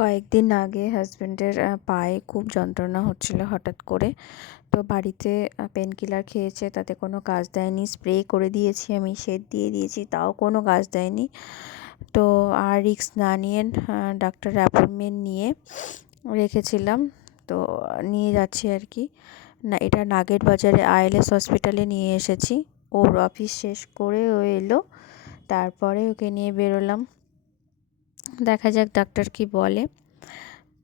কয়েকদিন আগে হাজব্যান্ডের পায়ে খুব যন্ত্রণা হচ্ছিল হঠাৎ করে। তো বাড়িতে পেন কিলার খেয়েছে, তাতে কোনো কাজ দেয়নি। স্প্রে করে দিয়েছি, আমি সেদ দিয়ে দিয়েছি, তাও কোনো কাজ দেয়নি। তো আর রিস্ক না নিয়ে ডাক্তার অ্যাপয়েন্টমেন্ট নিয়ে রেখেছিলাম। তো নিয়ে যাচ্ছি আর কি। না, এটা নাগের বাজারে আইএলএস হসপিটালে নিয়ে এসেছি। ওর অফিস শেষ করে ও এলো, তারপরে ওকে নিয়ে বেরোলাম। দেখা যাক ডাক্তার কি বলে।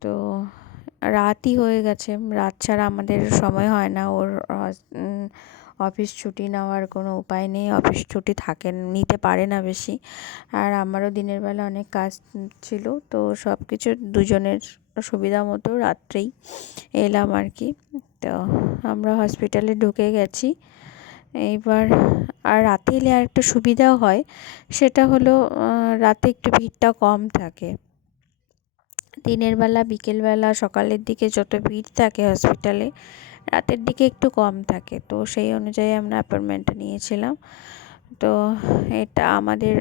তো রাতই হয়ে গেছে, রাত ছাড়া আমাদের সময় হয় না। ওর অফিস ছুটি নেওয়ার কোনো উপায় নেই, অফিস ছুটি নিতে পারে না বেশি। আর আমারও দিনের বেলা অনেক কাজ ছিল, তো সব কিছু দুজনের সুবিধা মতো রাত্রেই এলাম আর কি। তো আমরা হসপিটালে ঢুকে গেছি এইবার। আর রাতে এলে আর একটা সুবিধাও হয়, সেটা হলো রাতে একটু ভিড়টা কম থাকে। দিনের বেলা, বিকেলবেলা, সকালের দিকে যত ভিড় থাকে হসপিটালে, রাতের দিকে একটু কম থাকে। তো সেই অনুযায়ী আমরা অ্যাপয়েন্টমেন্টটা নিয়েছিলাম। তো এটা আমাদের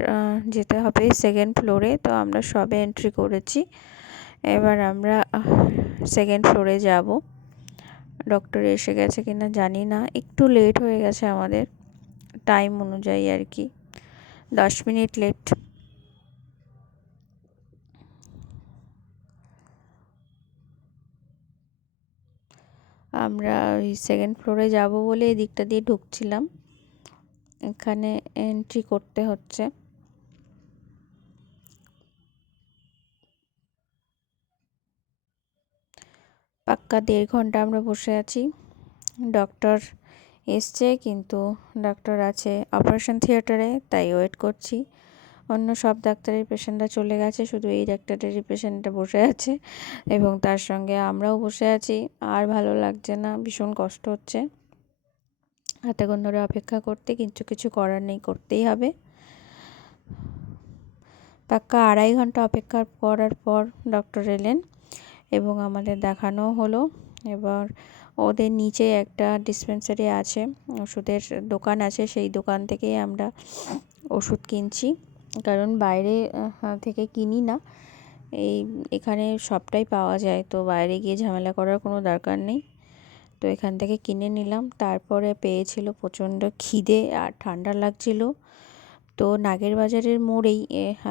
যেতে হবে সেকেন্ড ফ্লোরে। তো আমরা সবে এন্ট্রি করেছি, এবার আমরা সেকেন্ড ফ্লোরে যাব। ডক্টর এসে গেছে কিনা জানি না, একটু লেট হয়ে গেছে আমাদের টাইম অনুযায়ী আর কি, 10 মিনিট লেট। আমরা ওই সেকেন্ড ফ্লোরে যাব বলে এই দিকটা দিয়ে ঢুকছিলাম, এখানে এন্ট্রি করতে হচ্ছে। পাক্কা 1.5 ঘন্টা আমরা বসে আছি। ডক্টর এসছে, কিন্তু ডক্টর আছে অপারেশন থিয়েটারে, তাই ওয়েট করছি। অন্য সব ডাক্তারের পেশেন্টরা চলে গেছে, শুধু এই ডাক্তারেরই পেশেন্টটা বসে আছে এবং তার সঙ্গে আমরাও বসে আছি। আর ভালো লাগছে না, ভীষণ কষ্ট হচ্ছে এতক্ষণ ধরে অপেক্ষা করতে, কিন্তু কিছু করার নেই, করতেই হবে। পাক্কা 2.5 ঘন্টা অপেক্ষা করার পর ডক্টর এলেন এবং আমাদের দেখানো হলো। এবার ওদের নিচে একটা ডিসপেন্সারি আছে, ওষুধের দোকান আছে, সেই দোকান থেকেই আমরা ওষুধ কিনছি, কারণ বাইরে থেকে কিনি না। এখানে সবটাই পাওয়া যায়, তো বাইরে গিয়ে ঝামেলা করার কোনো দরকার নেই। তো এখান থেকে কিনে নিলাম। তারপরে পেয়েছিল প্রচণ্ড খিদে আর ঠান্ডা লাগছিল। তো নাগের বাজারের মোড়েই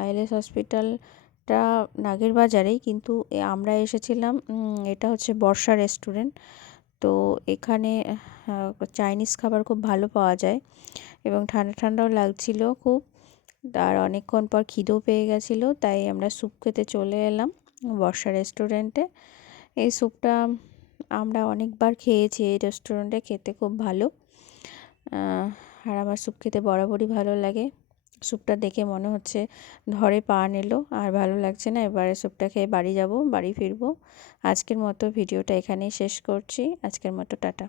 আইএলএস হসপিটালটা নাগের বাজারেই, কিন্তু আমরা এসেছিলাম, এটা হচ্ছে বর্ষা রেস্টুরেন্ট। তো এখানে চাইনিজ খাবার খুব ভালো পাওয়া যায় এবং ঠান্ডা ঠান্ডাও লাগছিল খুব। আর অনেকক্ষণ পর খিদেও পেয়ে গেছিলো, তাই আমরা স্যুপ খেতে চলে এলাম বর্ষা রেস্টুরেন্টে। এই স্যুপটা আমরা অনেকবার খেয়েছি, এই রেস্টুরেন্টে খেতে খুব ভালো। আর আমার স্যুপ খেতে বরাবরই ভালো লাগে। স্যুপটা দেখে মনে হচ্ছে ধরে পা নিলো, আর ভালো লাগছে না। এবারে স্যুপটা খেয়ে বাড়ি যাব, বাড়ি ফিরবো। আজকের মতো ভিডিওটা এখানেই শেষ করছি। আজকের মতো টাটা।